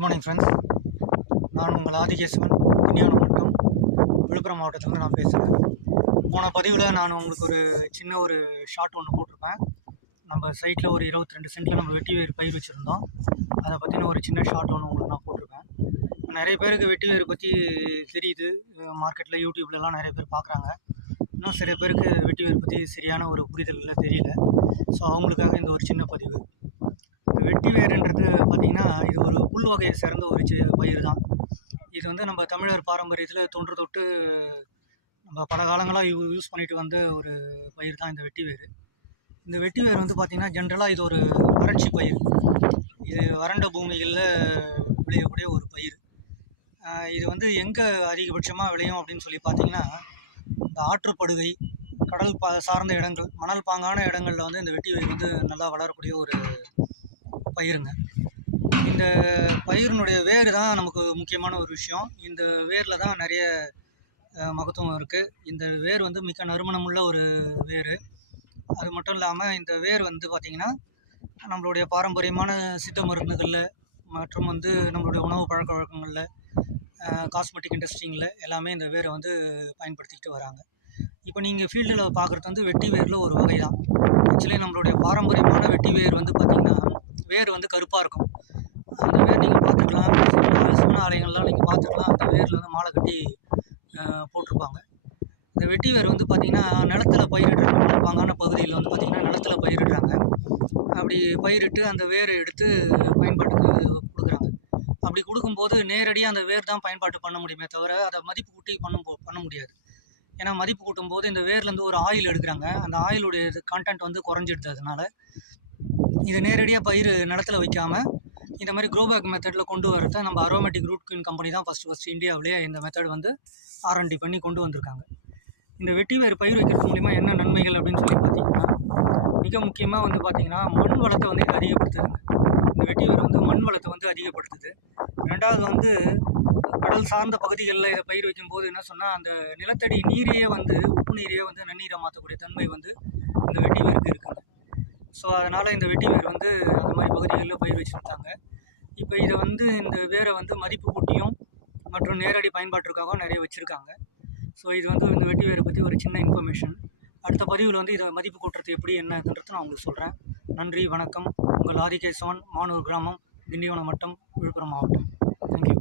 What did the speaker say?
Good morning friends. நான் உங்கள் ஆதிகேசவன், திண்டிவனம் மாவட்டம், விழுப்புரம் மாவட்டத்திலேருந்து நான் பேசுகிறேன். போன பதிவில் நான் உங்களுக்கு ஒரு ஷார்ட் ஒன்று போட்டிருப்பேன். நம்ம சைட்டில் ஒரு 22 சென்ட்டில் நம்ம வெட்டி வேறு பயிர் வச்சுருந்தோம். அதை பற்றின ஒரு சின்ன ஷார்ட் ஒன்று உங்களுக்கு நான் போட்டிருப்பேன். நிறைய பேருக்கு வெட்டி வேறு பற்றி தெரியுது, மார்க்கெட்டில் யூடியூப்லலாம் நிறைய பேர் பார்க்குறாங்க. இன்னும் சில பேருக்கு வெட்டி வேறு பற்றி சரியான ஒரு புரிதலில் தெரியல. ஸோ அவங்களுக்காக இந்த ஒரு சின்ன பதிவு. வெட்டி வேறுன்றது பார்த்திங்கன்னா இது ஒரு புல் வகையை சேர்ந்த ஒரு பயிர் தான். இது வந்து நம்ம தமிழர் பாரம்பரியத்தில் தொன்று தொட்டு நம்ம பல காலங்களாக யூஸ் பண்ணிட்டு வந்த ஒரு பயிர் தான் இந்த வெட்டி வேறு. இந்த வெட்டி வேறு வந்து பார்த்திங்கன்னா ஜென்ரலாக இது ஒரு வறட்சி பயிர். இது வறண்ட பூமிகளில் விளையக்கூடிய ஒரு பயிர். இது வந்து எங்கே அதிகபட்சமாக விளையும் அப்படின்னு சொல்லி பார்த்திங்கன்னா, இந்த ஆற்றுப்படுகை, கடல் சார்ந்த இடங்கள், மணல் பாங்கான இடங்களில் வந்து இந்த வெட்டி வேர் வந்து நல்லா வளரக்கூடிய ஒரு பயிருங்க. இந்த பயிரினுடைய வேர் தான் நமக்கு முக்கியமான ஒரு விஷயம். இந்த வேரில் தான் நிறைய மகத்துவம் இருக்குது. இந்த வேர் வந்து மிக நறுமணமுள்ள ஒரு வேர். அது மட்டும் இல்லாமல் இந்த வேர் வந்து பார்த்திங்கன்னா நம்மளுடைய பாரம்பரியமான சித்த மருந்துகளில் மற்றும் வந்து நம்மளுடைய உணவு பழக்க வழக்கங்களில், காஸ்மெட்டிக் இண்டஸ்ட்ரிங்களில் எல்லாமே இந்த வேரை வந்து பயன்படுத்திக்கிட்டு வராங்க. இப்போ நீங்கள் ஃபீல்டில் பார்க்குறது வந்து வெட்டி வேரில் ஒரு வகை தான். ஆக்சுவலி நம்மளுடைய பாரம்பரியமான வெட்டி வேர் வந்து பார்த்திங்கன்னா வேர் வந்து கருப்பாக இருக்கும். அந்த வேர் நீங்கள் பார்த்துக்கலாம், சின்ன ஆலயங்கள்லாம் நீங்கள் பார்த்துக்கலாம். அந்த வேரில் வந்து மாலை கட்டி போட்டிருப்பாங்க. இந்த வெட்டி வேர் வந்து பார்த்திங்கன்னா நிலத்தில் பயிரிடுறாங்க. பாங்கான பகுதியில் வந்து பார்த்திங்கன்னா நிலத்தில் பயிரிடுறாங்க. அப்படி பயிரிட்டு அந்த வேரை எடுத்து பயன்பாட்டுக்கு கொடுக்குறாங்க. அப்படி கொடுக்கும்போது நேரடியாக அந்த வேர் தான் பயன்பாட்டு பண்ண முடியுமே தவிர அதை மதிப்பு கூட்டி பண்ண முடியாது. ஏன்னா மதிப்பு கூட்டும் போது இந்த வேர்லேருந்து ஒரு ஆயில் எடுக்கிறாங்க. அந்த ஆயிலுடைய கான்டென்ட் வந்து குறைஞ்சிடுது. அதனால் இதை நேரடியாக பயிர் நிலத்தில் வைக்காமல் இந்த மாதிரி க்ரோபேக் மெத்தடில் கொண்டு வரத நம்ம அரோமேட்டிக் ரூட் குயின் கம்பெனி தான் ஃபஸ்ட்டு இந்தியாவிலேயே இந்த மெத்தட் வந்து R&D பண்ணி கொண்டு வந்திருக்காங்க. இந்த வெட்டி வேறு பயிர் வைக்கிறது மூலிமா என்ன நன்மைகள் அப்படின்னு சொல்லி பார்த்தீங்கன்னா, மிக முக்கியமாக வந்து பார்த்திங்கன்னா மண் வளத்தை வந்து இது அதிகப்படுத்துதுங்க. இந்த வெட்டி வேறு வந்து மண் வளத்தை வந்து அதிகப்படுத்துது. ரெண்டாவது வந்து கடல் சார்ந்த பகுதிகளில் இதை பயிர் வைக்கும்போது என்ன சொன்னால், அந்த நிலத்தடி நீரையே வந்து உப்பு நீரையே வந்து நன்னீரை மாற்றக்கூடிய தன்மை வந்து இந்த வெட்டி வேருக்கு இருக்குங்க. ஸோ அதனால் இந்த வெட்டி வேர் வந்து அந்த மாதிரி பகுதிகளில் பயிர் வச்சுருக்காங்க. இப்போ இதை வந்து இந்த வேரை வந்து மதிப்பு கூட்டியும் மற்றும் நேரடி பயன்பாட்டிற்காகவும் நிறைய வச்சுருக்காங்க. ஸோ இது வந்து இந்த வெட்டி வேரை பற்றி ஒரு சின்ன இன்ஃபர்மேஷன். அடுத்த பதிவில் வந்து இதை மதிப்பு கூட்டுறது எப்படி என்னன்றது நான் உங்களுக்கு சொல்கிறேன். நன்றி, வணக்கம். உங்கள் ஆதிகேசவன், மானூர் கிராமம், திண்டிவனம் வட்டம், விழுப்புரம் மாவட்டம். தேங்க்யூ.